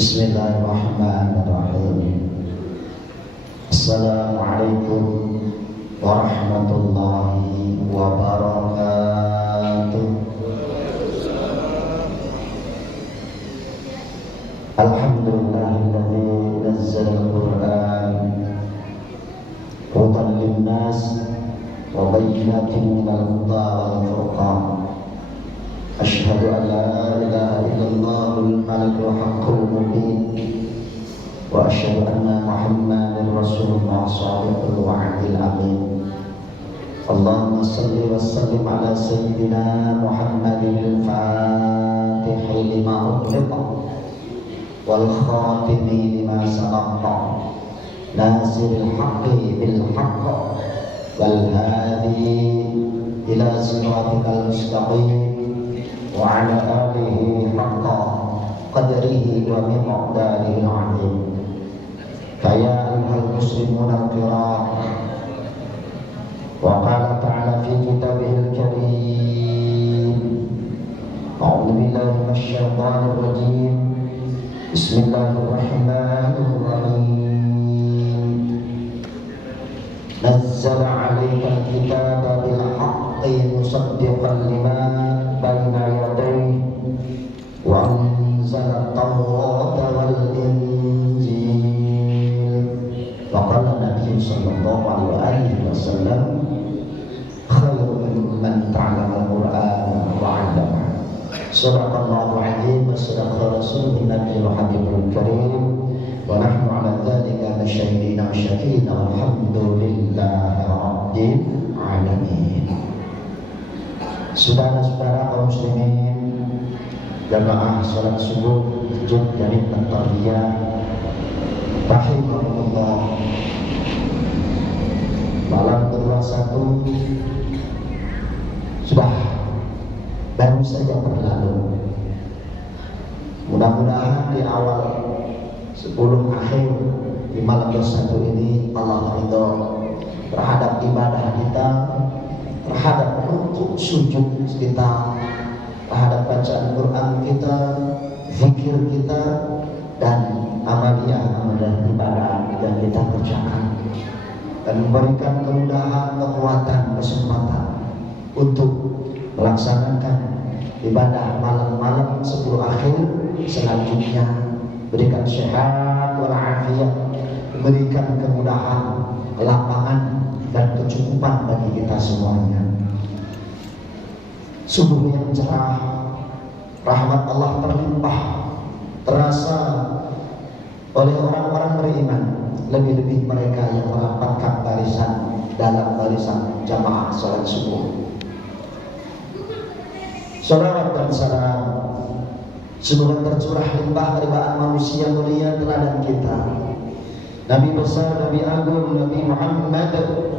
Bismillahirrahmanirrahim. Assalamualaikum warahmatullahi wabarakatuh. Alhamdulillahilladzi nazzala al-Qur'an hudan lin-nas wa bayyinatin minal huda wal furqan. Asyhadu an la ilaha illallahul malikul haqqul mubin wa asyhadu anna Muhammadar Rasulullah shadiqul wa'dil amin. Allahumma shalli wa sallim ala sayyidina Muhammadil fatihi lima ughliqa wal khatimi lima sabaqa nasiril haqqi bil haqq wal hadi ila siratikal mustaqim wa ala alihi haqqa qadrihi wa miqdarihi al-'azim. Faya ayyuhal muslimuna al-kiram, wa qala ta'ala fi kitabihil karim, a'udzu billahi minasy syaithanir rajim. Bismillahirrahmanirrahim. Nazzala 'alaikal kitaba bil haqqi musaddiqan lima baina yadayhi wa anzala at-taurata wal injil. Wa qala Nabi sallallahu alaihi wasallam, khairukum man ta'allama al-Qur'ana wa 'allama. Shadaqallahu 'azim wa sadaqa rasulun nabiyul habibul karim. Wa nahnu 'ala dzalika lasyahidina wa syakirina walhamdulillahi rabbil alamin. Saudara-saudara kaum muslimin, jamaah salat subuh Masjid Jarid Tarbiyah rahimahumullah, malam ke-21 sudah baru saja berlalu. Mudah-mudahan di awal 10 akhir di malam ke-21 ini Allah ridho terhadap ibadah kita, terhadap rukuk sujud kita, terhadap bacaan Quran kita, zikir kita, dan amalan ibadah yang kita kerjakan, dan memberikan kemudahan, kekuatan, kesempatan untuk melaksanakan ibadah malam-malam 10 akhir selanjutnya. Berikan sehat walafiat, berikan kemudahan, kelapangan, dan kecukupan bagi kita semuanya. Subuh yang cerah, rahmat Allah terlimpah, terasa oleh orang-orang beriman, lebih-lebih mereka yang merapatkan barisan dalam barisan jamaah salat subuh. Salawat dan salam semoga tercurah limpah daripada manusia mulia teladan kita, Nabi besar, Nabi agung, Nabi Muhammad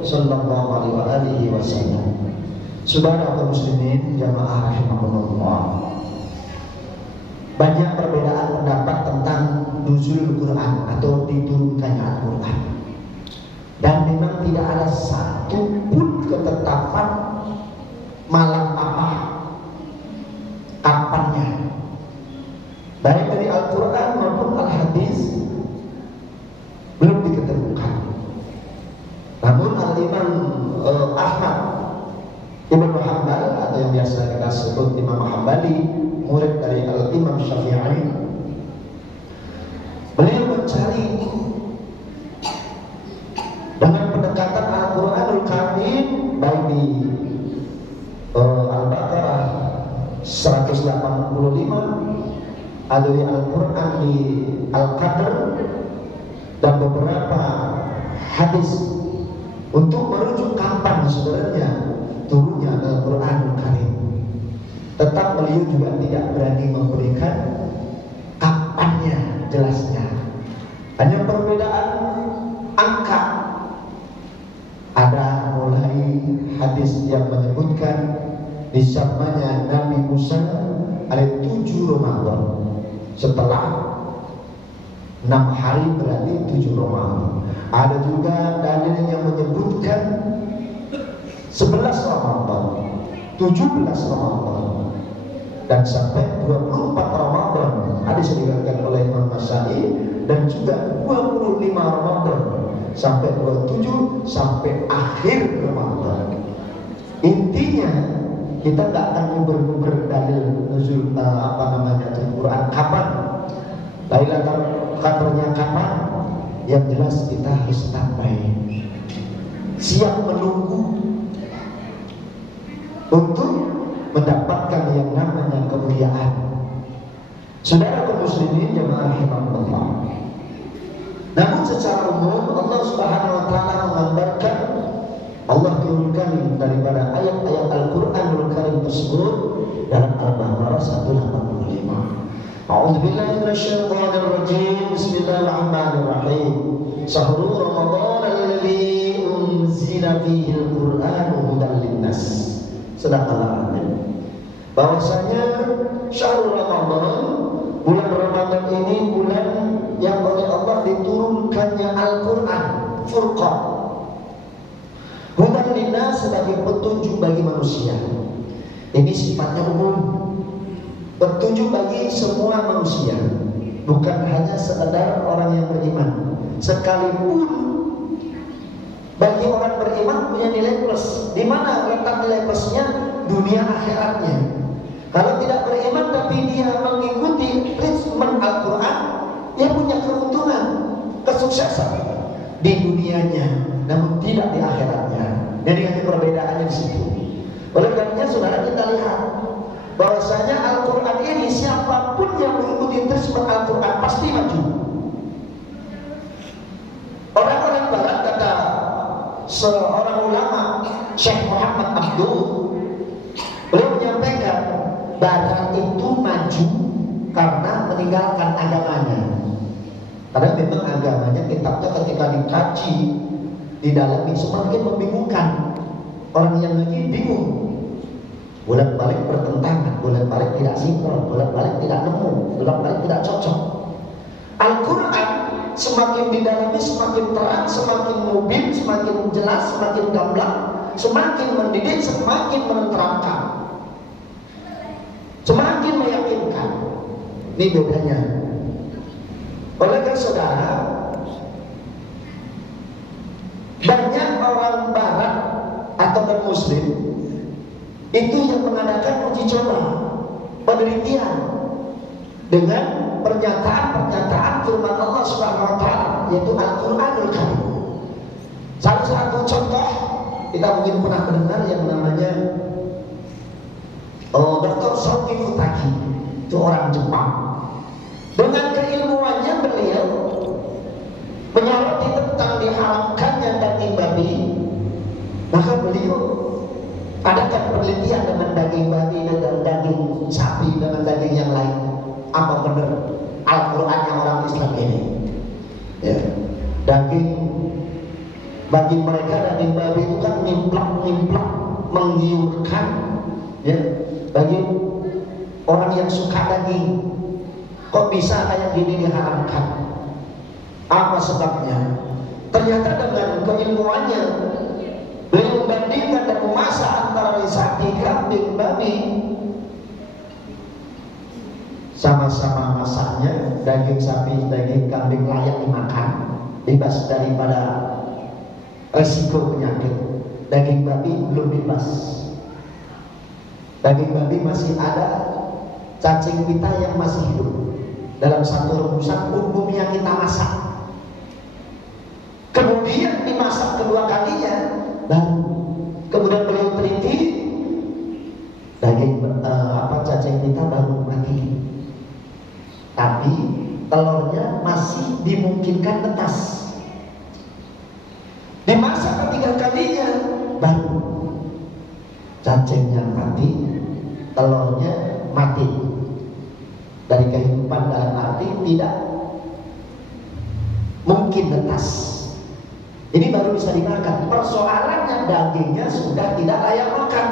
sallallahu alaihi wasallam. Saudara kaum muslimin jamaah rahimahumullah, banyak perbedaan pendapat tentang nuzul Quran atau diturunkannya Al-Quran, dan memang tidak ada satu pun ketetapan malam apa, kapannya, baik dari Al-Quran maupun Al-Hadis belum diketemukan. Namun Al-Imam Ahmad Ibn Hanbal, atau yang biasa kita sebut Imam Hambali, murid dari Al-Imam Syafi'i, beliau mencari dengan pendekatan Al-Quranul Karim, baik di Al-Baqarah 185, ada di Al-Quran di Al-Qadr, dan beberapa hadis untuk merujuk kapan sebenarnya turunnya Al-Quranul Karim. Tetap beliau juga tidak berani memberikan kapannya jelasnya. Hanya perbedaan angka. Ada mulai hadis yang menyebutkan disamanya Nabi Musa ada 7 Ramadan. Setelah 6 hari berarti 7 Ramadan. Ada juga dalil yang menyebutkan 11 Ramadan, 17 Ramadan, dan sampai 24 Ramadan Ramadan. Hadis diriwayatkan oleh Imam Nasa'i, dan juga 25 Ramadan sampai 27 sampai akhir Ramadan. Intinya kita nggak akan nguber-nguber dalil nuzul Quran kapan, Lailatul Qadarnya kapan. Yang jelas kita harus standby, siap menunggu untuk mendapatkan yang namanya kemuliaan. Saudara kaum muslimin jemaah rahimakumullah. Namun secara umum Allah Subhanahu wa taala menggambarkan, Allah turunkan daripada ayat-ayat Al-Qur'anul Karim tersebut dalam Al-Baqarah 185. A'udzubillahi minasyaitonir rajim. Bismillahirrahmanirrahim. Syahrul Ramadan alladzi unzila fihi al-Qur'anu hudan linnas. Sedangkan bahwasanya syahrul Ramadan, bulan Ramadan ini bulan yang oleh Allah diturunkannya Al-Quran Furqan, hudan linnas, sebagai petunjuk bagi manusia. Ini sifatnya umum, petunjuk bagi semua manusia, bukan hanya sekedar orang yang beriman. Sekalipun bagi orang beriman punya nilai plus. Di mana letak nilai plusnya? Dunia akhiratnya. Kalau tidak beriman tapi dia mengikuti ritme Al-Quran, dia punya keuntungan, kesuksesan di dunianya, namun tidak di akhiratnya. Jadi hanya perbedaannya di situ. Oleh karenanya saudara, kita lihat bahwasanya Al-Quran ini, siapapun yang mengikuti ritme Al-Quran pasti maju. Orang-orang barat, kata seorang ulama Syekh Muhammad Abdul, beliau menyampaikan barat itu maju karena meninggalkan agamanya. Karena memang agamanya, kitabnya ketika dikaji, didalami, semakin membingungkan. Orang yang lagi bingung, bolak-balik bertentangan, bolak-balik tidak sinkron, bolak-balik tidak nemu, bolak-balik tidak cocok. Al-Quran semakin didalami, semakin terang, semakin mubin, semakin jelas, semakin gamblang, semakin mendidik, semakin menenteramkan, semakin meyakinkan. Ini bedanya. Oleh karena saudara, banyak orang barat atau non-muslim itu yang mengadakan uji coba, penelitian dengan pernyataan-pernyataan firman Allah Subhanahu wa taala, yaitu Al-Qur'anul Karim. Salah satu contoh, kita mungkin pernah mendengar yang namanya Dr. Shoji Futaki, itu orang Jepang. Dengan keilmuannya beliau menyoroti tentang diharamkannya daging babi, maka beliau adakan penelitian dengan daging babi dan daging sapi, dengan daging yang lain. Apa benar Al-Qurannya orang Islam ini? Ya, daging bagi mereka daging babi itu kan nimplak-nimplak, menggiurkan. Ya, bagi orang yang suka daging, kok bisa kayak gini diharamkan? Apa sebabnya? Ternyata dengan keilmuannya beliau membandingkan dan memasak antara sapi, kambing, babi. Sama-sama masaknya, daging sapi, daging kambing layak dimakan, bebas daripada resiko penyakit. Daging babi belum bebas. Daging babi masih ada cacing pita yang masih hidup dalam satu rebusan umumnya kita masak. Kemudian dimasak kedua kalinya, dan kemudian beliau teliti, daging cacing pita baru mati, tapi telurnya masih dimungkinkan netas. Dimasak ketiga kalinya, baru cacingnya mati, telurnya mati. Dari kehidupan dalam arti tidak mungkin netas. Jadi baru bisa dimakan. Persoalannya dagingnya sudah tidak layak makan.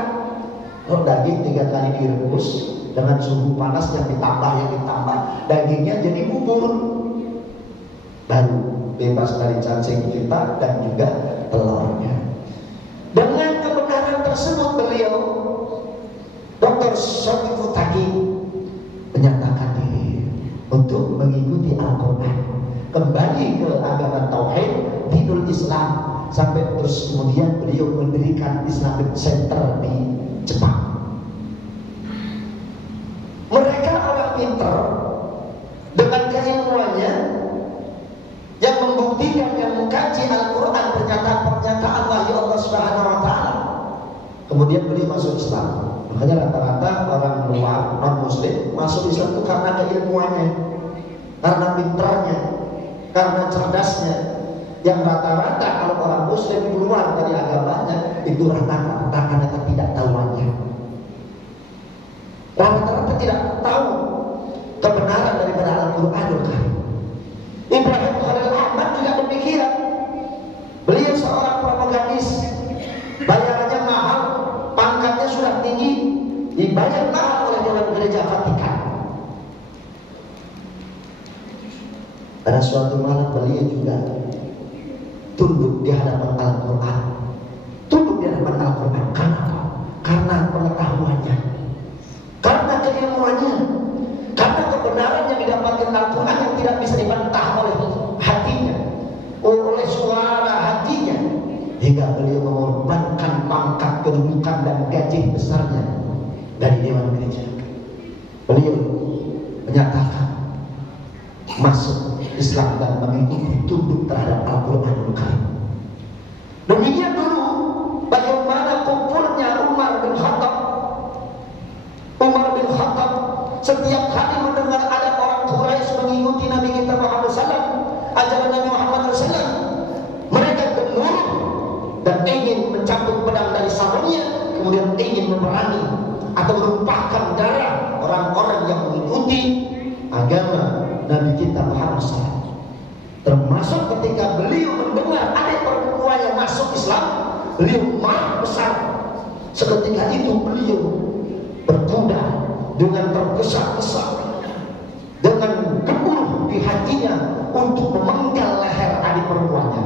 Kalau daging 3 kali direbus dengan suhu panas yang ditambah, dagingnya jadi bubur, baru bebas dari cacing pita dan juga telurnya. Dengan kebenaran tersebut beliau, Dr. Shoji Futaki, menyatakan diri. kembali ke agama tauhid, dinul Islam, sampai terus kemudian beliau mendirikan Islamic Center di Jepang. Mereka orang pintar dengan keilmuannya yang membuktikan, yang mengkaji Al-Quran, pernyataan wahyu Allah Subhanahu wa Ta'ala. Kemudian beliau masuk Islam. Makanya rata-rata orang luar, non-muslim masuk Islam itu karena keilmuannya, karena pintarnya, karena cerdasnya. Yang rata-rata kalau orang muslim keluar dari agamanya itu rata-rata karena ketidaktahuannya. Rata-rata tidak tahu kebenaran daripada Al-Quranul Karim. Ibrahim Khalil Ahmad juga demikian. Beliau seorang propagandis, bayarannya mahal, pangkatnya sudah tinggi, dibayar mahal oleh Dewan Gereja Vatikan. Pada suatu malam beliau juga tunduk di hadapan Al-Quran. Tunduk di hadapan Al-Quran. Kenapa? Karena pengetahuannya, karena keilmuannya, karena kebenaran yang didapatkan Al-Quran yang tidak bisa dibantah oleh hatinya, oleh suara hatinya, hingga beliau mengorbankan pangkat, kedudukan dan gaji besarnya dari Dewan Gereja. Beliau menyatakan masuk Islam dan mengikuti, tunduk terhadap Al-Quranul Karim. Demikian dulu bagaimana kumpulnya Umar bin Khattab. Umar bin Khattab setiap kali mendengar ada orang Quraisy mengikuti Nabi kita Muhammad SAW, ajaran Nabi Muhammad SAW, mereka gemuruh dan ingin mencabut pedang dari sarungnya, kemudian ingin memerangi atau menumpahkan darah orang-orang yang mengikuti agama Nabi kita Muhammad SAW. Termasuk ketika beliau mendengar adik perempuannya masuk Islam, beliau marah besar. Seketika itu beliau berkuda dengan tergesa-gesa, dengan gemuruh di hatinya untuk memenggal leher adik perempuannya.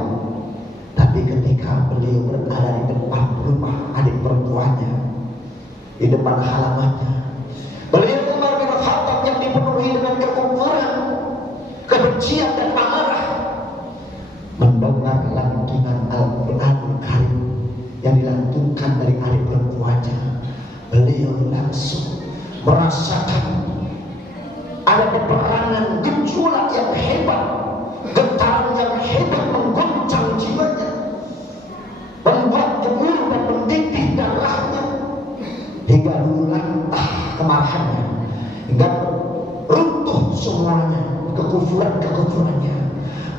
Tapi ketika beliau berada di depan rumah adik perempuannya, di depan halamannya, beliau Umar bin Khattab yang dipenuhi dengan kekufuran, kebencian dan amarah, mendengar lantunan Al-Quranul Karim yang dilantunkan dari adik perempuannya. Beliau langsung merasakan ada peperangan gejolak yang hebat, getaran yang hebat mengguncang jiwanya, membuat gemuruh dan mendidih darahnya hingga lantah kemarahannya, hingga runtuh semuanya kekufurannya.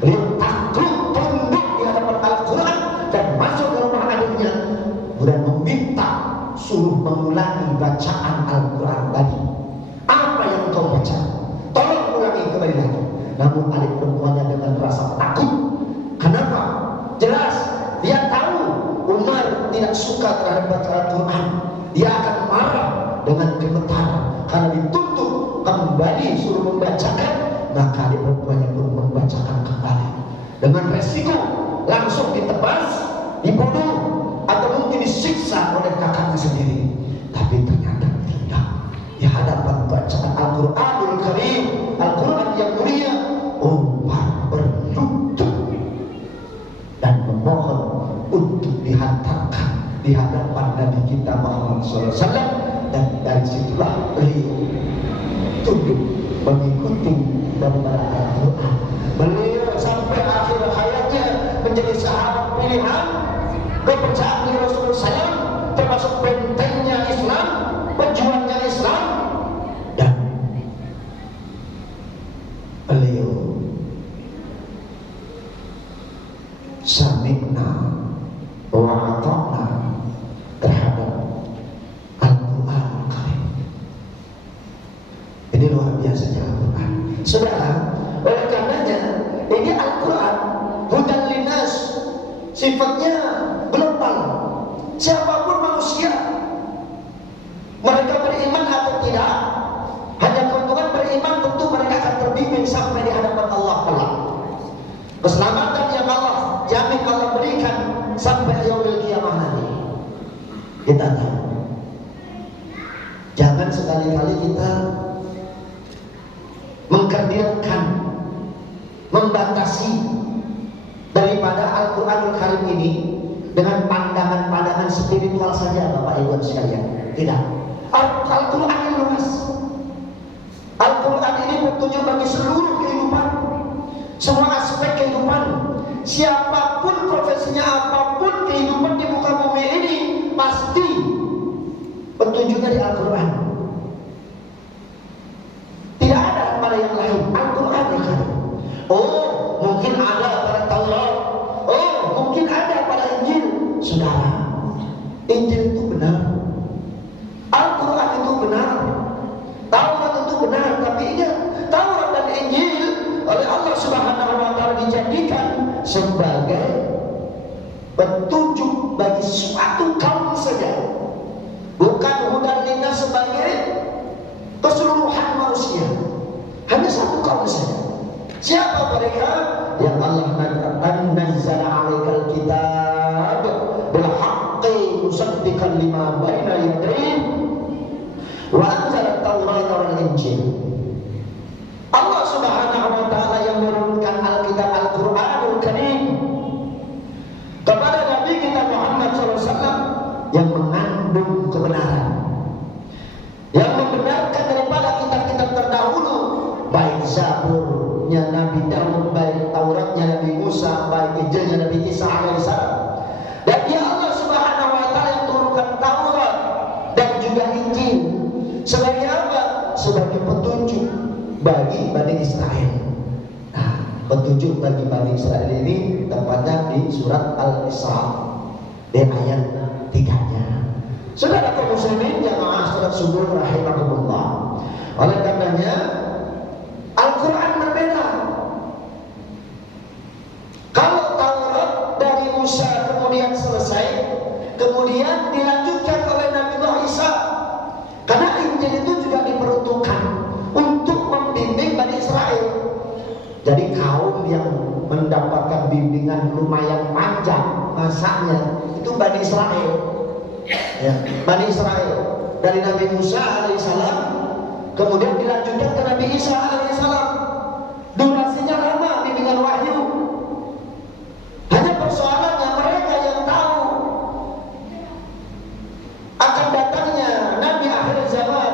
Beliau takluk, tunduk di hadapan Al-Quran dan masuk ke rumah adiknya dan meminta suruh mengulangi bacaan Al-Quran tadi. Apa yang kau baca? Tolong ulangi kembali lagi. Namun adik perempuannya dengan rasa takut. Kenapa? Jelas dia tahu Umar tidak suka terhadap bacaan Al-Quran. Dia akan marah dengan gemetaran karena dituntut kembali suruh membacakan. Maka adik perempuannya pun membacakan kembali dengan resiko langsung ditebas, dibunuh, atau mungkin disiksa oleh kakaknya sendiri. Tapi ternyata tidak. Di hadapan bacaan Al-Quranul Karim, Al-Quran yang mulia, Umar berlutut dan memohon untuk dihantarkan di hadapan Nabi kita Muhammad SAW. Dan dari situlah beliau tunduk mengikuti daripada Al-Quran. Beliau sampai akhir hayatnya menjadi sahabat pilihan, kepercayaan di Rasulullah SAW, termasuk bentengnya Islam, pejuangnya Islam. Dan beliau sami'na wa ata'na terhadap Al-Quran Karim. Ini luar biasanya Al-Quran. Saudara, oleh karenanya ini Al-Quran hudan linnas, sifatnya global. Siapapun manusia, mereka beriman atau tidak, hanya keuntungan beriman, tentu mereka akan terbimbing sampai di hadapan Allah kelak. Keselamatan yang Allah jamin, Allah berikan sampai yaumil qiyamah nanti. Kita tahu, jangan sekali-kali kita mengkerdilkan membatasi daripada Al-Quranul Karim ini dengan pandangan-pandangan spiritual saja, Bapak Ibu sekalian. Tidak. Al-Quran ini luas. Al-Quran ini petunjuk bagi seluruh kehidupan, semua aspek kehidupan. Siapapun profesinya, apapun kehidupan di muka bumi ini, pasti petunjuknya di Al-Quran. Tidak ada pada yang lain. Al-Quran kan. Oh, mungkin ada pada Taurat. Oh, mungkin ada pada Injil. Saudara, Injil itu benar, Al-Quran itu benar, Taurat itu benar. Tapi ingat, Taurat dan Injil oleh Allah Subhanahu wa Ta'ala dijadikan sebagai petunjuk bagi suatu kaum saja, bukan hudan linnas sebagai keseluruhan manusia. Hanya satu kaum saja. Siapa mereka? Yang Allah nazzala 'alaikal kitab bil haqqi musaddiqan lima baina yadayhi wa anzala at-taurata wal injil. Allah Subhanahu wa Ta'ala yang menurunkan Alkitab Al-Quranul Karim kepada Nabi kita Muhammad SAW yang mengandung kebenaran, yang membenarkan daripada kitab-kitab terdahulu, baik Zaburnya Nabi Daud, baik Tauratnya Nabi Musa, baik Injilnya Nabi Isa alaihissalam. Dan dia Allah Subhanahu wa Ta'ala yang turunkan Taurat dan juga Injil sebagai apa? Sebagai petunjuk bagi Bani Israel. Nah, petunjuk bagi Bani Israel ini tempatnya di surat Al-Isra di ayat 3-nya. Saudara kaum muslimin jamaah salat subuh rahimakumullah. Oleh karenanya Al-Quran berbeda. Kalau Taurat dari Musa kemudian selesai, kemudian dilanjutkan oleh Nabi Isa. Karena Injil itu juga diperuntukkan untuk membimbing Bani Israel. Jadi kaum yang mendapatkan bimbingan lumayan panjang masanya itu Bani Israel. Ya, Bani Israel dari Nabi Musa alaihissalam kemudian dilanjutkan ke Nabi Isa alaihissalam. Durasinya lama bimbingan wahyu. Hanya persoalannya mereka yang tahu akan datangnya Nabi akhir zaman,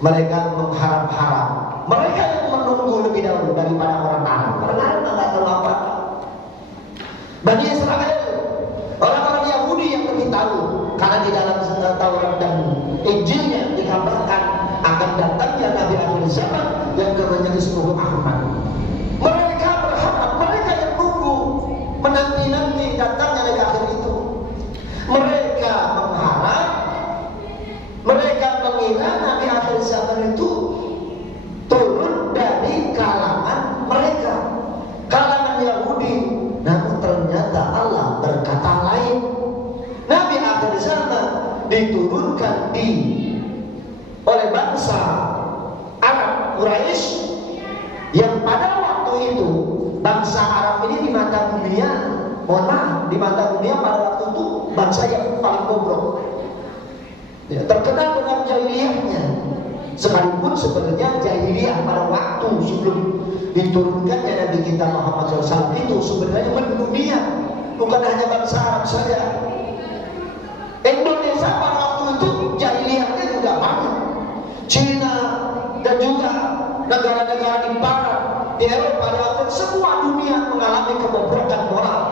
mereka mengharap-harap, mereka yang menunggu lebih dahulu daripada orang Arab. Orang Arab nggak tahu apa. Bani Israel, orang-orang Yahudi yang lebih tahu, karena di dalam Taurat dan Injilnya dikabarkan akan datangnya Nabi akhir zaman yang namanya disebut Ahmad. Mereka berharap, mereka yang tunggu menanti-nanti datangnya Nabi akhir itu. Mereka mengharap, mereka mengira Nabi akhir zaman itu turun dari kalangan mereka, kalangan Yahudi. Namun ternyata Allah berkata lain. Nabi akhir zaman diturunkan oleh bangsa Arab Quraisy, yang pada waktu itu bangsa Arab ini di mata dunia, mohon maaf, di mata dunia pada waktu itu bangsa yang paling bobrok, ya, terkenal dengan jahiliyahnya. Sekalipun sebenarnya jahiliyah pada waktu sebelum diturunkannya Nabi kita Muhammad SAW itu sebenarnya mendunia, bukan hanya bangsa Arab saja. Indonesia pada waktu itu jahiliyahnya juga banyak. Cina dan juga negara-negara di barat, di Eropa pada waktu itu semua dunia mengalami kebobrokan moral,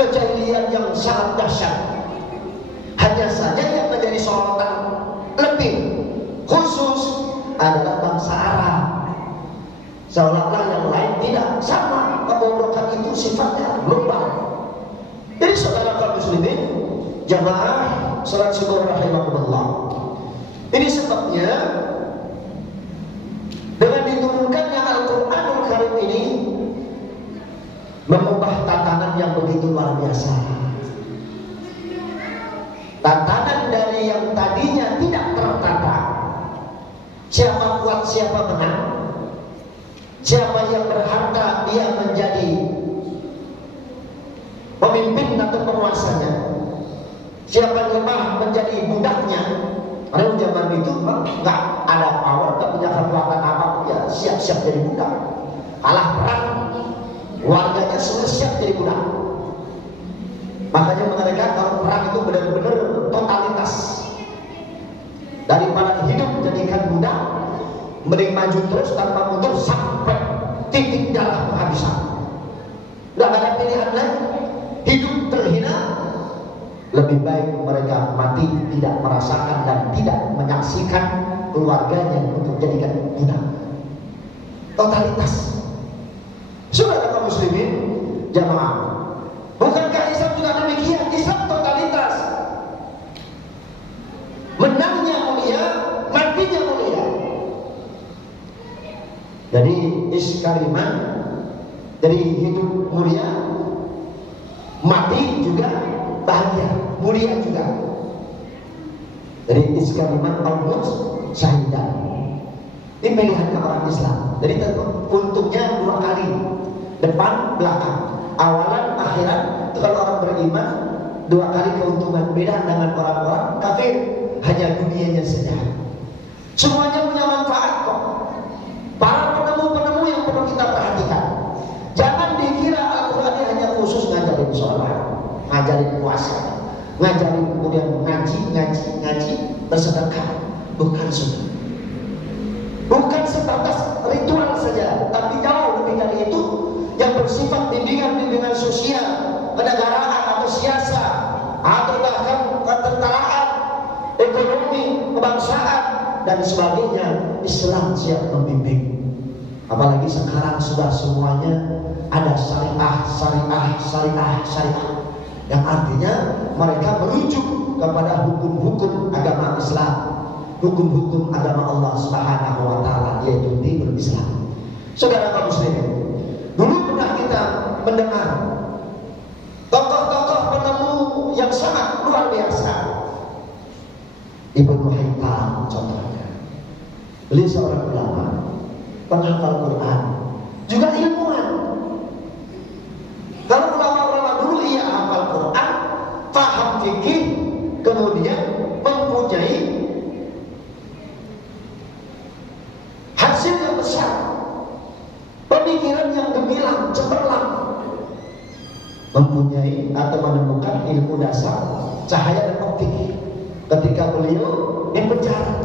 kejahilian yang sangat dahsyat. Hanya saja yang menjadi sorotan lebih khusus adalah bangsa Arab. Seolah-olah yang lain tidak sama, kebobrokan itu sifatnya global. Jadi saudara kaum muslimin, jamaah salat subuh rahimakumullah. Ini sebabnya dengan diturunkannya Al-Quranul Karim ini mengubah tatanan yang begitu luar biasa. Tatanan dari yang tadinya tidak tertata, siapa kuat siapa menang, siapa yang berharta dia menjadi pemimpin atau penguasanya, siapa yang lemah menjadi budaknya. Karena zaman itu nggak ada power, nggak punya kekuatan apapun, ya siap-siap jadi budak. kalah perang, warganya semua siap jadi budak. Makanya mereka kalau perang itu benar-benar totalitas. Daripada hidup jadikan budak, mending maju terus tanpa mundur sampai titik darah penghabisan. Gak ada pilihan lain, hidup terhina. Lebih baik mereka mati tidak merasakan dan tidak menyaksikan keluarganya untuk jadikan budak. Totalitas. Saudara kaum muslimin jamaah, bukankah Islam juga demikian? Islam totalitas. Menangnya mulia, matinya mulia. Jadi iskariman, jadi hidup mulia, mati juga bahagia, mulia juga. Jadi iskariman al-maut syahidan. Ini pilihannya orang Islam. Jadi untungnya dua kali, depan belakang, awalan akhirat. Kalau orang beriman dua kali keuntungan. Beda dengan orang-orang kafir, hanya dunianya saja. Semuanya punya manfaat kok. Para penemu-penemu yang perlu kita perhatikan. Jangan dikira Al-Quran ini hanya khusus ngajarin sholat, ngajarin puasa, ngajarin kemudian ngaji, bersedekah. Bukan sunnah. Bukan sebatas ritual saja, tapi jauh lebih dari itu, yang bersifat bimbingan sosial, kenegaraan atau siasat, atau bahkan ketentaraan, ekonomi, kebangsaan dan sebagainya. Islam siap membimbing. Apalagi sekarang sudah semuanya ada syariah, yang artinya mereka merujuk kepada hukum-hukum agama Islam, hukum-hukum agama Allah Subhanahu wa taala, yaitu dinul Islam. Saudara kaum muslimin, dulu pernah kita mendengar tokoh-tokoh penemu yang sangat luar biasa. Ibnu Haytham contohnya. Beliau seorang ulama, penghafal Quran, juga ilmuwan. Kalau ulama-ulama dulu ia hafal Quran, paham fikih, kemudian mempunyai hasil yang besar, pemikiran yang gemilang, cemerlang, mempunyai atau menemukan ilmu dasar cahaya dan optik. Ketika beliau di penjara,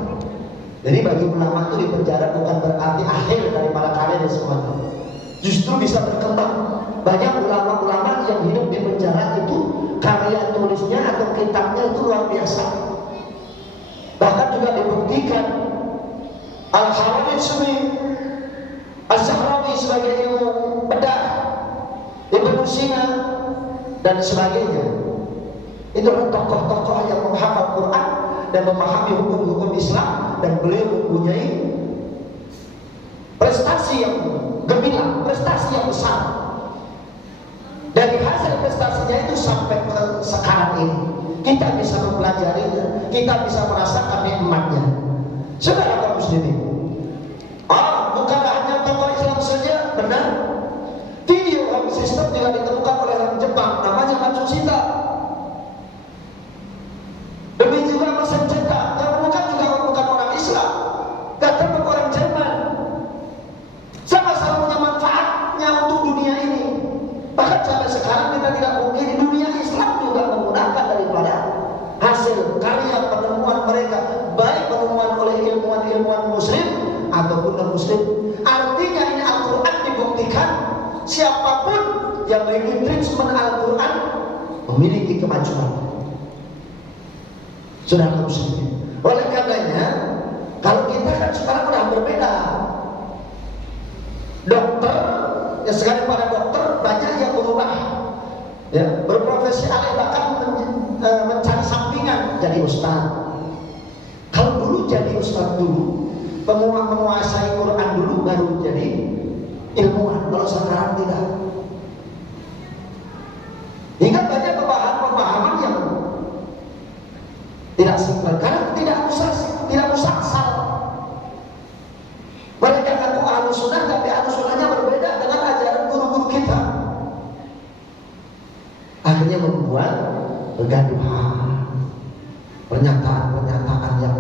jadi bagi ulama itu di penjara bukan berarti akhir daripada karir semuanya, justru bisa berkembang. Banyak ulama-ulama yang hidup di penjara itu karya tulisnya atau kitabnya itu luar biasa. Bahkan juga dibuktikan Al-Haramain, Al-Zahrawi sebagai ilmu bedah, Ibnu Sina dan sebagainya. Itu tokoh-tokoh yang menghafal Quran dan memahami hukum-hukum Islam, dan beliau mempunyai prestasi yang gemilang, prestasi yang besar. Dari hasil prestasinya itu sampai ke sekarang ini kita bisa mempelajarinya, kita bisa merasakan nikmatnya. Saudara kaum muslimin, bukan hanya tokoh Islam saja, benar. Video home system juga ditemukan oleh orang Jepang, namanya Matsushita. Demi juga mesin cetak yang bukan orang Islam, kata orang Jerman. Sama-sama punya manfaatnya untuk dunia ini. Bahkan sampai sekarang kita tidak mungkin dunia Islam juga menggunakan daripada hasil karya penemuan mereka, baik penemuan oleh ilmuwan muslim ataupun non muslim. Artinya ini Al-Quran dibuktikan siapapun yang mengikuti treatment Al-Quran memiliki kemajuan. Sudah muslim. Oleh karenanya, kalau kita kan sekarang sudah berbeda. Dokter, ya sekarang para dokter banyak yang berubah, ya, berprofesi alih, bahkan mencari sampingan jadi ustaz. Kalau dulu jadi ustaz dulu, menguasai Quran dulu, baru jadi ilmuwan. Kalau sekarang tidak. Hingga banyak pemahaman yang tidak simpel, karena tidak musaksal. Mereka ngaku ahlu sunnah, tapi ahlu sunnahnya berbeda dengan ajaran guru-guru kita. Akhirnya membuat kegaduhan, pernyataan-pernyataan yang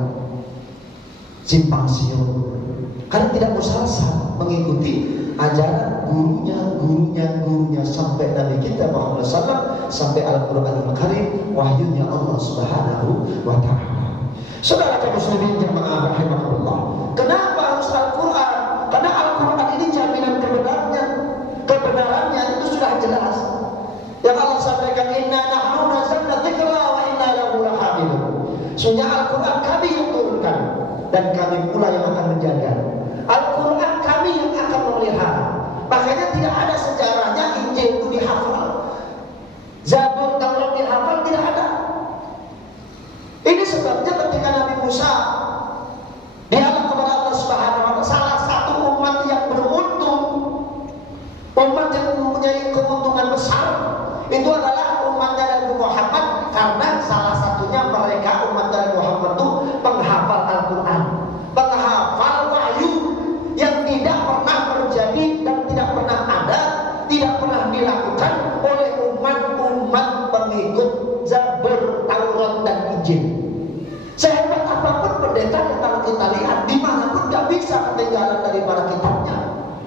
simpang siur, Karena tidak musalsal mengikuti ajaran gurunya sampai Nabi kita Muhammad SAW, sampai Al-Quranul Karim, wahyunya Allah Subhanahu wa Ta'ala. Saudara kaum muslimin jamaah rahimahullah, kenapa harus Al-Quran? Karena Al-Quran ini jaminan kebenarannya itu sudah jelas. Yang Allah sampaikan, inna nahnu nazzalna dzikra wa inna lahu lahafidun. Sesungguhnya Al-Quran kami yang turunkan dan kami pula yang akan menjaga. Al-Quran kami yang akan memelihara. Makanya tidak ada sejarahnya Injil itu dihafal, Zabur, Taurat dihafal, tidak ada. Ini sebabnya ketika Nabi Musa dialog kepada Allah Subhanahu wa Ta'ala, salah satu umat yang beruntung, umat yang mempunyai keuntungan besar, itu adalah umatnya Nabi Muhammad, karena salah satunya mereka umat Nabi Muhammad itu penghafal Al-Quran, penghafal wahyu yang tidak pernah terjadi dan tidak pernah ada, tidak pernah dilakukan oleh umat-umat pengikut Zabur, Taurat dan Injil. Sehebat apapun pendeta yang kalau kita lihat dimanapun gak bisa ketinggalan daripada kitabnya,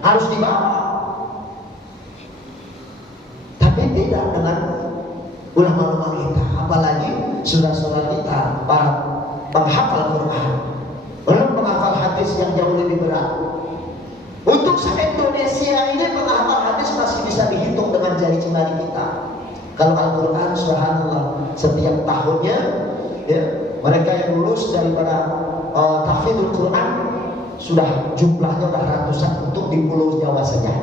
harus dibawa. Tapi tidak dengan ulama-ulama kita, apalagi saudara-saudara kita para penghafal Quran, belum penghafal hadis yang jauh lebih berat. Untuk se-Indonesia ini penghafal hadis masih bisa dihitung dengan jari jemari kita. Kalau Al-Quran subhanallah setiap tahunnya ya, mereka yang lulus daripada tahfidzul Quran sudah jumlahnya sudah ratusan untuk di Pulau Jawa saja.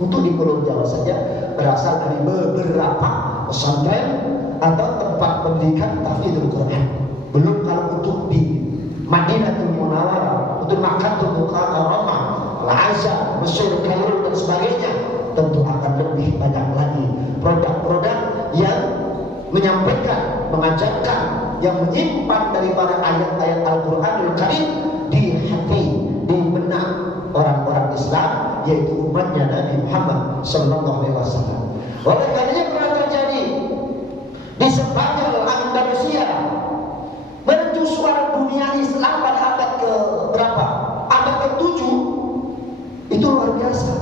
Untuk di Pulau Jawa saja berasal dari beberapa pesantren atau tempat pendidikan tahfidzul Quran. Belum kalau untuk di Madinatul Munawwarah, untuk Makkahul Mukarramah, Al-Azhar, Mesir, Kairo dan sebagainya, tentu akan lebih banyak lagi produk-produk yang menyampaikan, mengajarkan, yang menyimpan daripada ayat-ayat Al-Quranul Karim di hati, di benak orang-orang Islam, yaitu umatnya Nabi Muhammad Sallallahu Alaihi Wasallam. Oleh karenanya pernah terjadi di sepanjang Andalusia mercusuar dunia Islam pada abad ke berapa? Abad ke-7. Itu luar biasa.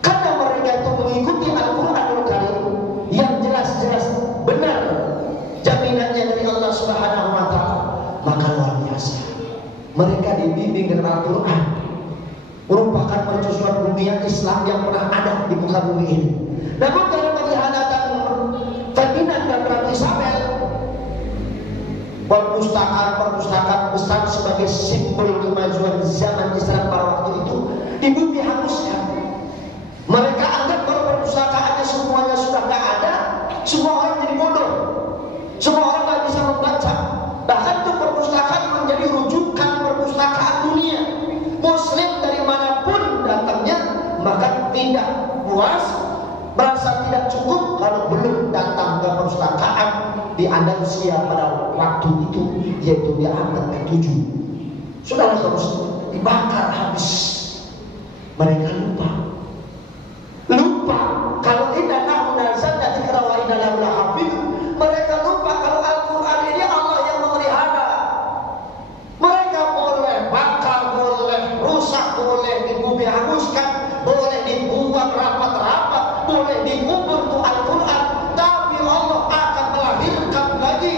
Karena mereka itu mengikuti Al-Quranul Karim yang jelas-jelas benar jaminannya dari Allah Subhanahu wa Ta'ala, maka luar biasa. Mereka dibimbing dengan Al-Quran, merupakan mercusuar dunia Islam yang pernah ada di muka bumi ini. Namun dalam pengkhianatan Ferdinand dan Ratu Isabel, perpustakaan besar sebagai simbol kemajuan zaman Islam pada waktu itu di bumi hanguskan. Mereka anggap kalau perpustakaannya semuanya sudah tidak ada, semua orang jadi bodoh, semua orang tidak bisa membaca. Bahkan itu perpustakaan menjadi rujukan perpustakaan dunia. Muslim dari manapun datangnya, maka tidak puas, merasa tidak cukup kalau belum datang ke perpustakaan di Andalusia pada waktu itu, yaitu di abad ke-7. Saudara terus dibakar habis. Mereka lupa kalau inna nahnu nazzalna dzikra wa inna lahu lahafidun. Mereka lupa kalau Al-Quran ini Allah yang memelihara. Mereka boleh bakar, boleh rusak, boleh di bumi hanguskan, boleh dibuang rapat-rapat, boleh dikubur tuh Al-Quran, tapi Allah akan melahirkan lagi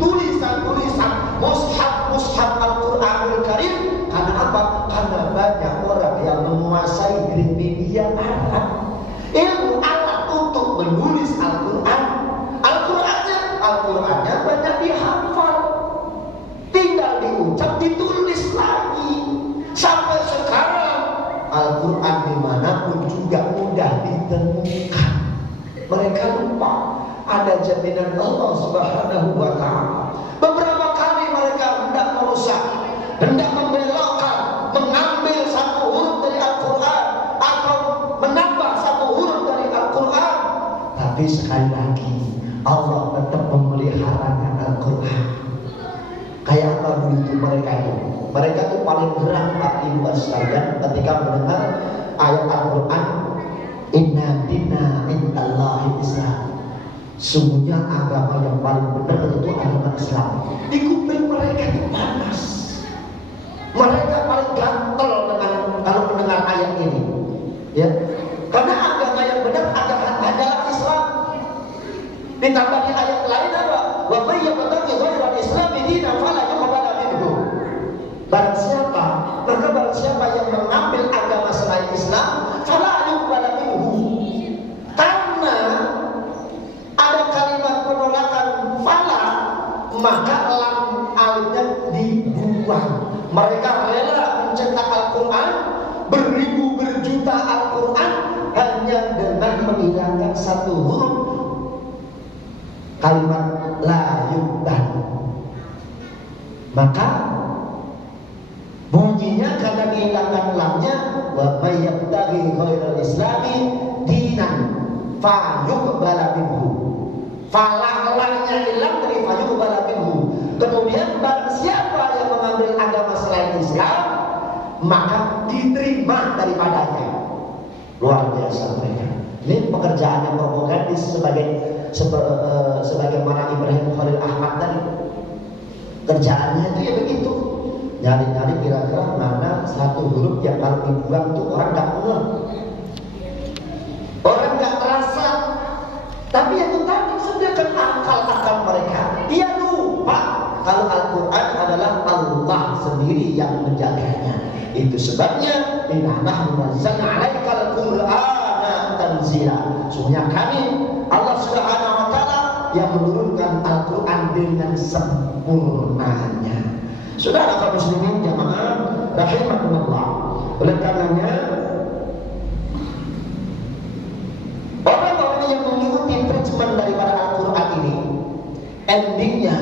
tulisan-tulisan mushaf Al-Quranul Karim. Karena apa? Karena banyak orang yang menguasai green media Arab, ilmu alat untuk menulis Al-Quran. Al-Qurannya banyak dihafal, tinggal diucap, ditulis lagi. Sampai sekarang Al-Quran dimanapun juga mudah ditemukan. Mereka lupa ada jaminan Allah Subhanahu wa Ta'ala. Beberapa kali mereka hendak merusak, hendak membelokkan, mengambil satu huruf dari Al-Quran atau menambah satu huruf dari Al-Quran. Tapi sekali lagi Allah tetap memelihara Al-Quran. Kayak apa dulu itu mereka itu? Mereka itu paling gerak Pak Ibu sekalian ketika mendengar ayat Al-Quran, inna dina indallahi Islam. Sungguhnya agama yang paling benar itu agama Islam. Di kuping mereka itu panas. Mereka paling gatel dengan yabtaghi ghairal islami dinan fala yuqbal minhu. Barang siapa, maka barang siapa yang mengambil agama selain Islam, fala yuqbal minhu. Karena ada kalimat penolakan fala, maka lam alifnya dibuang. Mereka rela mencetak Al-Quran, beribu berjuta Al-Quran hanya dengan menghilangkan satu huruf kalimat la yuqbal. Maka bunyinya karena dihilangkan lamnya, wa may yabtaghi ghairal islami dinan fa yuqbal minhu. Falangnya hilang dari fa yuqbal minhu. Kemudian barang siapa yang mengambil agama selain Islam, maka diterima daripadanya. Luar biasa mereka. Ini pekerjaan yang propagandis sebagai mana Ibrahim Khalil Ahmad tadi. Kerjaannya itu ya begitu. Nyari-nyari kira-kira mana satu huruf yang kalau dibuang tuh orang nggak ngeh, orang nggak terasa. Tapi itu tadi sediakan akal-akal mereka. Dia lupa kalau Al-Quran adalah Allah sendiri yang menjaganya. Itu sebabnya inna nahnu nazzalna 'alaikal Qur'ana tanzila. Sungguhnya kami Allah Subhanahu wa taala yang menurunkan Al-Quran dengan sempurnanya. Saudara kaum muslimin jamaah rahimakumullah. Oleh karenanya orang-orang yang mengikuti treatment daripada Al-Quran ini, endingnya,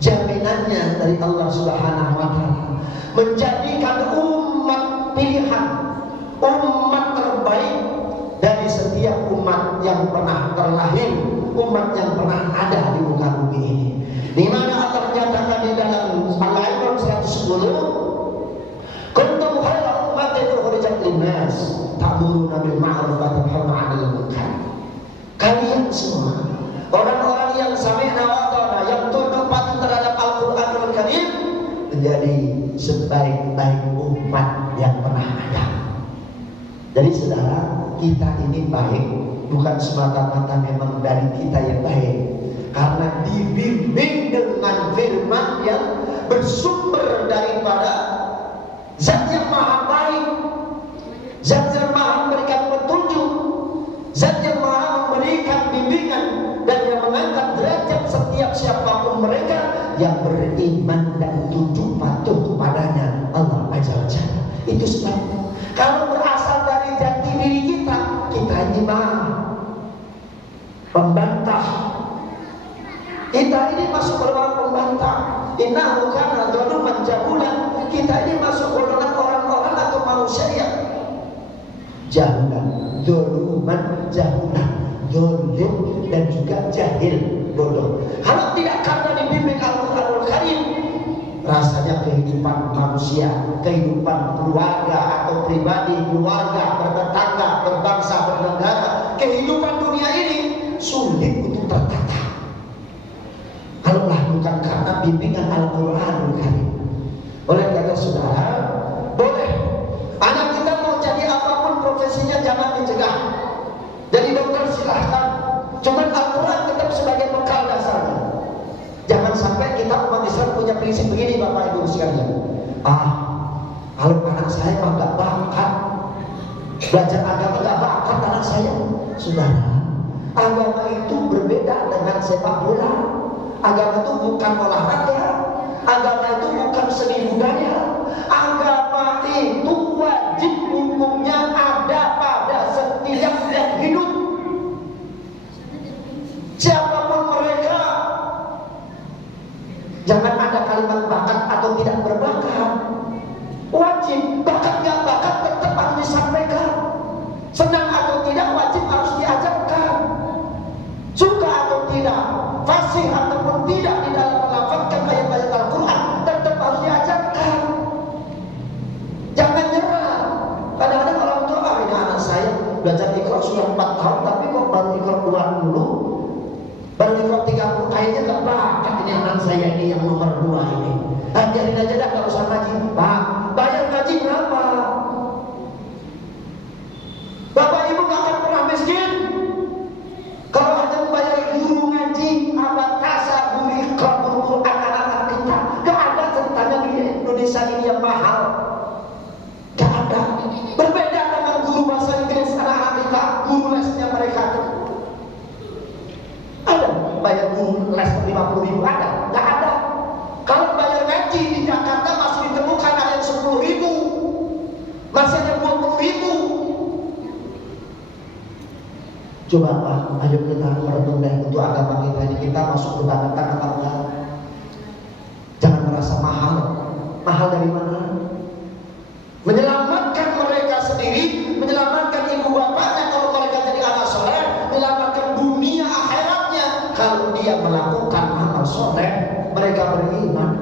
jaminannya dari Allah Subhanahu wa taala menjadikan umat pilihan, umat terbaik dari setiap umat yang pernah terlahir, umat yang pernah ada di muka bumi ini. Di mana Allah menyatakan di dalam Al-Imran 110, kuntum khairu ummatin ukhrijat linnas ta'muruna bil ma'ruf wa tanhauna 'anil munkar. Kalian semua orang-orang yang sami'na wa ata'na, yang tunduk patuh terhadap Al-Qur'anul Karim, menjadi sebaik-baik umat yang pernah ada. Jadi saudara, kita ini baik bukan semata-mata memang dari kita yang baik, karena dibimbing dengan firman yang bersumber daripada Zat yang maha baik, Zat yang maha memberikan petunjuk, Zat yang maha memberikan bimbingan, dan yang mengangkat derajat setiap siapapun mereka yang beriman dan tunduk patuh kepadanya, Allah Azza wa Jalla. Itu sebabnya kalau berasal dari jati diri kita, kita ini mah pembantah. Kita ini masuk golongan pembantah. Innahu kana zaluman jahulan. Kita ini masuk golongan orang-orang atau manusia yang jahulan, zaluman jahulan, zalim dan juga jahil, bodoh. Kalau tidak karena dibimbing Al-Qur'anul Karim, rasanya kehidupan manusia, kehidupan keluarga atau pribadi, keluarga, bertetangga, berbangsa, bernegara, kehidupan dunia ini sulit untuk tertata. Kalaulah bukan karena bimbingan Al-Qur'anul Karim. Oleh karena saudara, boleh anak kita mau jadi apapun profesinya, jangan dicegah. Jadi dokter silahkan, cuman Al-Quran tetap sebagai bekal dasarnya. Jangan sampai kita umat Islam punya prinsip begini, Bapak Ibu sekalian. Kalau anak saya mah gak bakat belajar agama, gak bakat anak saya. Saudara, agama itu berbeda dengan sepak bola. Agama itu bukan olahraga, agama itu bukan seni budaya. Agama itu wajib hukumnya ada pada setiap yang hidup, siapapun mereka. Jangan ada kalimat bakat atau tidak berbakat. Wajib, bakat gak bakat tetap harus disampaikan. Senang atau tidak, wajib harus diajarkan. Suka atau tidak, fasih ataupun tidak di dalam melafazkan ayat-ayat Al-Quran, tetap harus diajarkan. Jangan nyerah. Kadang-kadang orang tua, ini anak saya belajar Iqra sudah 4 tahun, tapi kok baru Iqra 20, baru Iqra 30, kayaknya gak bakat ini anak saya ini yang nomor 2 ini. Biarin aja dah, gak usah ngaji. Pak, bayar ngaji berapa? Bapak Ibu gak akan pernah miskin kalau hanya membayar guru ngaji abad kasa, guru bahasa ini yang mahal. Gak ada. Berbeda dengan guru bahasa Inggris anak-anak kita, guru lesnya mereka tuh. Ada bayar guru les 50.000 ada? Gak ada. Kalau bayar ngaji di Jakarta masih ditemukan ada yang 10.000, masih ada 20.000. Coba Pak, ayo kita merenung untuk agama kita ini, kita masuk ke tangan atau enggak? Jangan merasa mahal. Mahal dari mana? Menyelamatkan mereka sendiri, menyelamatkan ibu bapaknya kalau mereka jadi anak soleh, menyelamatkan dunia akhiratnya kalau dia melakukan amal soleh, mereka beriman.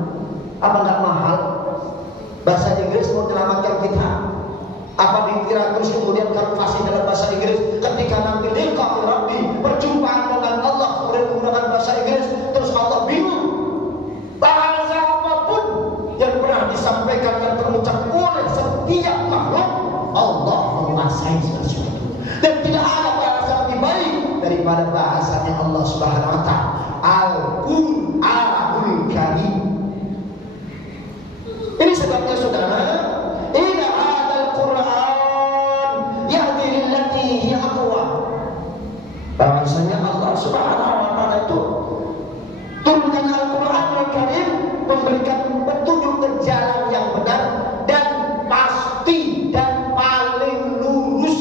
Apa enggak mahal? Bahasa Inggris mau menyelamatkan kita. Apa dikira terus kemudian kamu fasih dalam bahasa Inggris ketika nanti liqa Rabbi, perjumpaan dengan Allah, kemudian menggunakan bahasa Inggris, terus Allah bingung. Bahasa apapun yang pernah disampaikan dan terucap oleh setiap makhluk, Allah menguasai sesuatu. Dan tidak ada bahasa lebih baik daripada bahasanya Allah Subhanahu wa taala. Al-Qur'anul Karim. Ini sebabnya saudara, ila hadzal Qur'an yahdi lillati hiya aqwam. Bahwasanya Allah Subhanahu wa taala itu turunkan Al-Qur'anul Karim memberikan petunjuk ke jalan yang benar dan pasti dan paling lurus,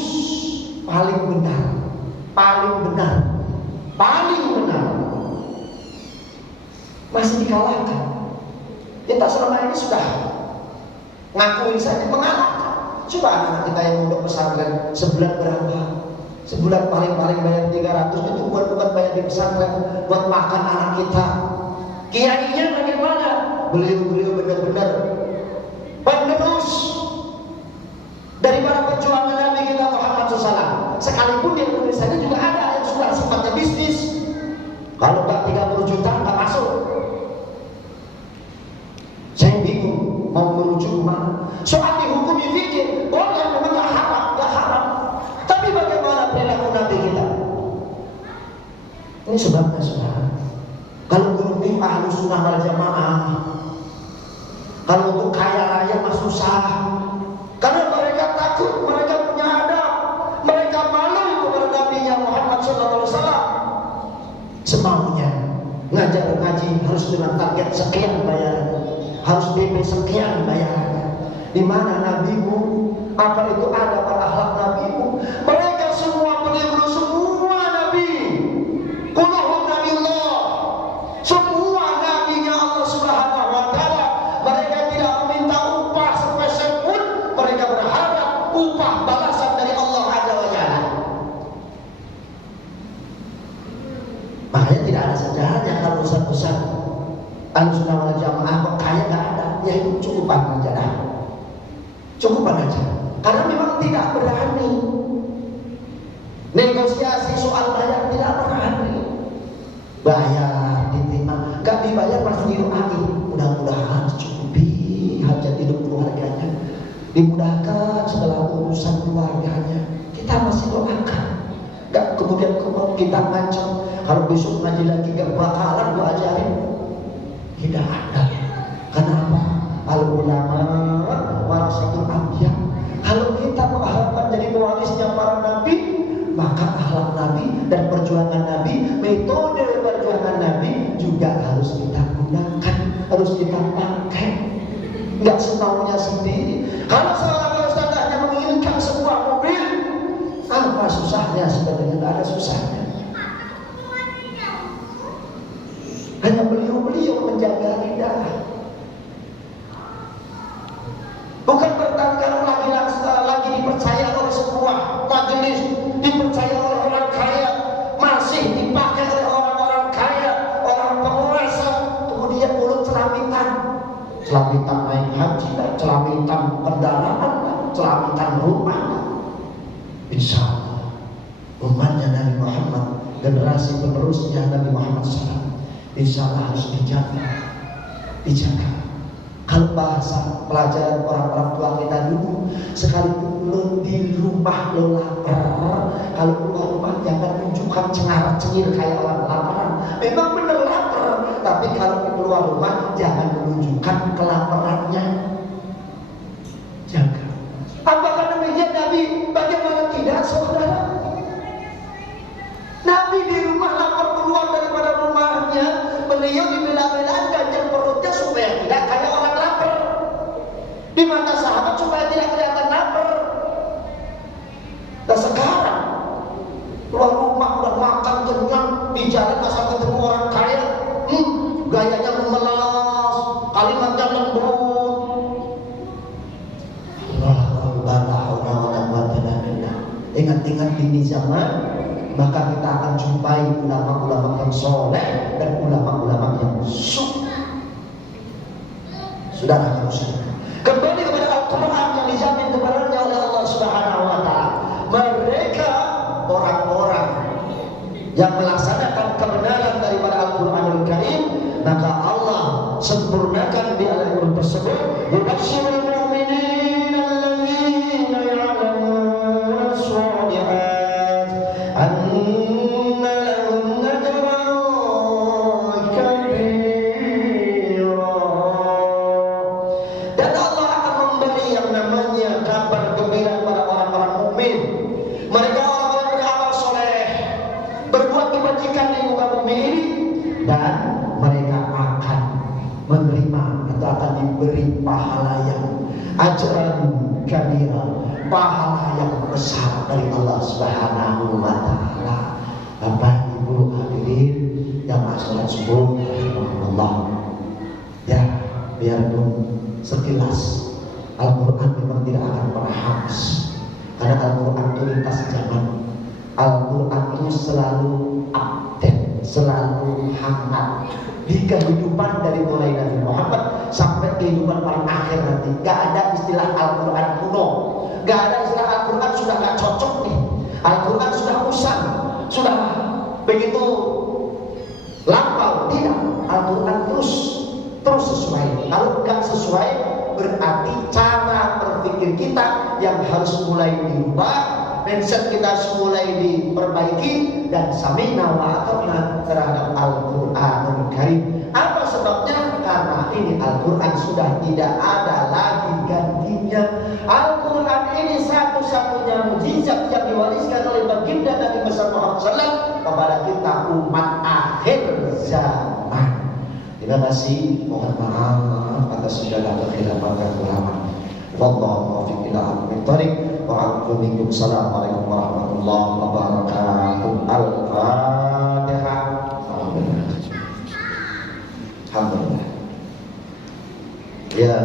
paling benar, paling benar, paling benar. Masih dikalahkan. Kita selama ini sudah ngakuin saja mengalahkan. Coba anak kita yang mondok pesantren sebulan berapa? Sebulan paling-paling bayar 300, itu bukan bayar di pesantren, buat makan anak kita. Kiainya bagaimana? Beliau benar-benar penerus dari para perjuangan Nabi kita Muhammad SAW. Sekalipun di Indonesia ini juga ada yang sudah sifatnya bisnis. Kalau nggak 30 juta nggak masuk. Saya bingung mau merujuk kemana. Soal dihukumi fikih, boleh memang nggak haram. Tapi bagaimana perilaku Nabi kita? Ini sebabnya saudara. Kalau guru Ahlus Sunnah wal Jamaah, kalau untuk kaya raya mah susah. Karena mereka takut, mereka punya adab, mereka malu kepada Nabi-Nya Muhammad SAW. Semaunya ngajar ngaji harus dengan target sekian bayarannya, harus DP sekian bayarannya. Di mana nabimu? Apa itu ada pada akhlak nabimu? Mereka semua peniru semua nabi. Kulluhum nabiullah. Semua nabinya Allah Subhanahu wa taala. Mereka tidak meminta upah sepeser pun. Mereka berharap upah balasan dari Allah Azza wa Jalla. Makanya tidak ada sejarahnya kalau ustaz-ustaz Ahlus Sunnah wal Jamaah kok kaya nggak ada. Ya itu cukupan aja dah. Cukupan aja. Karena memang tidak berani negosiasi soal bayar, tidak berani. Bayar diterima, nggak dibayar pasti didoain. Mudah-mudahan dicukupi hajat hidup keluarganya, dimudahkan segala urusan keluarganya. Kita masih doakan. Nggak kemudian kita ngancam kalau besok ngaji lagi nggak bakalan gua ajarin. Tidak ada. Kenapa? Al-ulama warasatul anbiya. Kalau kita mengharapkan jadi pewarisnya para nabi, maka akhlak nabi dan perjuangan nabi, metode perjuangan nabi juga harus kita gunakan, harus kita pakai. Enggak semaunya sendiri. Kalau seorang ustaz hanya menginginkan sebuah mobil, apa susahnya? Sebenarnya tidak ada susahnya. Hanya beliau menjaga lidah. Bukan bertengkar lagi dipercaya oleh sebuah majelis, dipercaya oleh orang kaya, masih dipakai oleh orang-orang kaya, orang penguasa, kemudian mulut celamitan naik haji, celamitan kendaraan, celamitan rumah. Insya Allah umatnya Nabi Muhammad, generasi penerusnya Nabi Muhammad SAW, insya Allah harus dijaga. Kalau bahasa pelajaran orang-orang tua kita dulu, sekalipun lo di rumah lo lapar, kalau keluar rumah jangan tunjukkan cengar-cengir kayak orang lapar. Memang bener lapar, tapi kalau keluar rumah jangan menunjukkan kelaparannya. kalimat yang lembut. Ingat-ingat ini zaman, maka kita akan jumpai ulama-ulama yang soleh dan ulama-ulama yang busuk. Saudara muslim, kembali kepada Al-Quran yang dijamin kepadanya oleh Allah Subhanahu wa Ta'ala. Mereka orang-orang yang melaksanakan kebenaran daripada Al-Quranul Karim, maka Allah sempurnakan di Al-Quran tersebut. Yubashshirul mu'minin alladzina ya'lamuna as-shalihat anna lahum ajran kabira. Dan Allah akan memberi yang namanya kabar gembira kepada orang-orang mukmin. Mereka orang-orang beramal soleh, berbuat kebajikan di muka bumi ini, dan mereka akan menerima atau akan diberi pahala yang ajran kabira, pahala yang besar dari Allah Subhanahu wa Ta'ala. Bapak Ibu hadirin yang sholat subuh, Allah ya, biarpun sekilas Al-Quran memang tidak akan pernah habis, karena Al-Quran itu lintas zaman. Al-Quran itu selalu update, selalu hangat di kehidupan dari mulai Nabi Muhammad sampai kehidupan paling akhir nanti. Gak ada istilah Al-Quran kuno, gak ada istilah Al-Quran sudah gak cocok nih, Al-Quran sudah usang, sudah begitu lampau. Tidak, Al-Quran terus sesuai. Kalau gak sesuai, berarti cara berpikir kita yang harus mulai dirubah, mindset kita harus mulai diperbaiki, dan sami'na wa ata'na terhadap Al-Quranul Karim. Apa sebabnya? Karena ini Al-Quran sudah tidak ada lagi gantinya. Al-Quran ini satu-satunya mukjizat yang diwariskan oleh baginda Nabi Muhammad SAW kepada kita umat akhir zaman. Terima kasih, mohon maaf atas segala kekhilafan dan kekurangan. Wallahu muwaffiq ila aqwamit thoriq. Assalamualaikum warahmatullahi wabarakatuh. Al-Fatihah. Alhamdulillah. Ya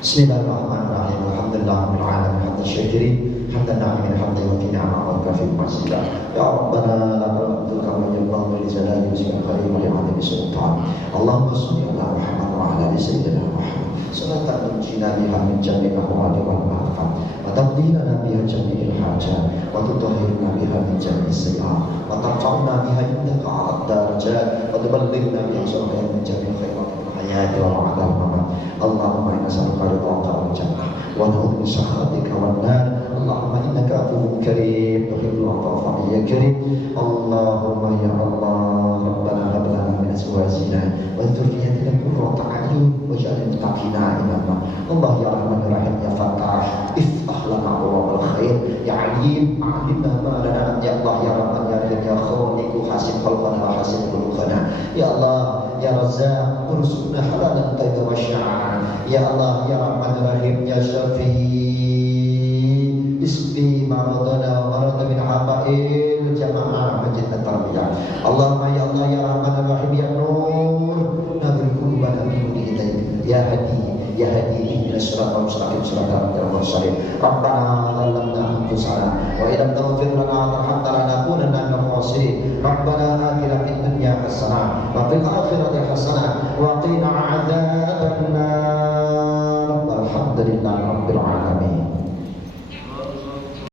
Bismillahirrahmanirrahim. Alhamdulillahirabbil alamin. Hamdan syakirin, hamdan na'imin, hamdan yu'ti ni'amahu wa kafi masjidah. Ya Rabbana lakal hamdu kama yanbaghi li jalali wajhika al-karim wa li'azimi sultanik. Allahumma shalli ala Muhammad wa ala ali sayyidina Muhammad. Salatan tunjina biha min jami'il ahwali wal afat, wa taqdina biha jami'il hajat, wa tutahhirna biha min jami'is sayyi'at, wa tarfa'na biha indaka 'ala darajat, wa tuballighna biha min jami'il khairat hayati wa ma'adal mamat. Allahumma inna nas'aluka ridhaka wal jannah wa na'udzu min sakhatika wan nar. Allahumma innaka afuwwun karim tuhibbul 'afwa ya karim. Allahumma ya Allah, Rabbana hab lana min azwajina wa dhurriyyatina qurrata a'yun waj'alna muttaqina imama. Allah ya Rahman ya Rahim ya Fattah, iftah lana abwaabal khair ya 'alim, 'allimna ma lana ya Allah ya Rahman ya Rahim ya Khaliq, hasin qalbana wa hasin qulubana. Ya Allah ya Razzaq, urzuqna halalan tayyiban wa sya'an. Ya Allah ya Rahman ya Rahim ya Syafi', isbi maradana wa marad min habail jamaah masjid at-tarbiyah. Allahumma ya Allah ya Rahman ya Rahim ya Nur, nabil qulubana bi hidayah ya hadi ya hadi ila siratal mustaqim siratal mursalin. Rabbana zalamna anfusana wa illam taghfir lana wa tarhamna lanakunanna minal khasirin. Rabbana atina fid dunya hasanah wa fil akhirati hasanah